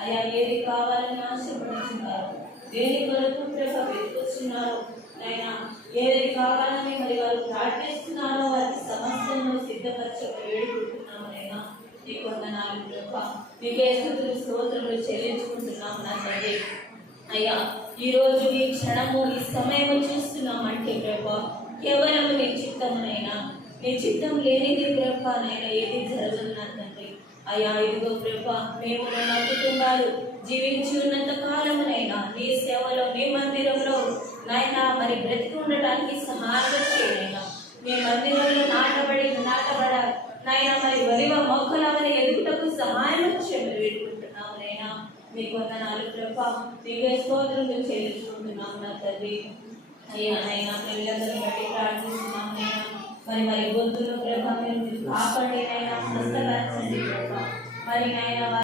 అయా ఏది కావాలని ఆశపడుతున్నారు, దేని కొరకు ప్రభ వెతుకుతున్నారు నైనా, ఏది కావాలని మరి వారు ప్రార్థిస్తున్నారో వారి సమస్యను సిద్ధపరచమని వేడుకుంటున్నాము నైనా. నీకు వందనాలు ప్రభ, నీకే స్తుతులు స్తోత్రములు చెల్లించుకుంటున్నాము నా తండ్రి. అయ్యా ఈ రోజు ఈ క్షణము ఈ సమయం చూస్తున్నామంటే ప్రభా కేవలం నీ చిత్తమునైనా, నీ చిత్తం లేనిది ప్రభా నైనా ఏది జరగదు నా తండ్రి. అయ్యా ఇదిగో ప్రభా, మేము నా కుటుంబాలు జీవించి ఉన్నంత కాలమునైనా నీ సేవలో నీ మందిరంలో నాయన మరి బ్రతికి ఉండటానికి సహాయం చేయనైనా. మీ మందిరంలో నాటబడ నాయన మరి వరివ మొక్కలవని ఎదుగుటకు సహాయం చేయమని వేడుకుంటున్నాము నైనా. మీకు వందనాలు ప్రభా, నీకే స్తోత్రములు చెల్లించుకుంటున్నాము నా తండ్రి. అయ్యా నైనా పిల్లలందరినీ బట్టి ప్రార్థిస్తున్నాము నైనా. మరి గొంతులో ప్రభా మీరు కాపాడి నైనా, స్వస్థపరచండి ప్రభా. మరి నైనా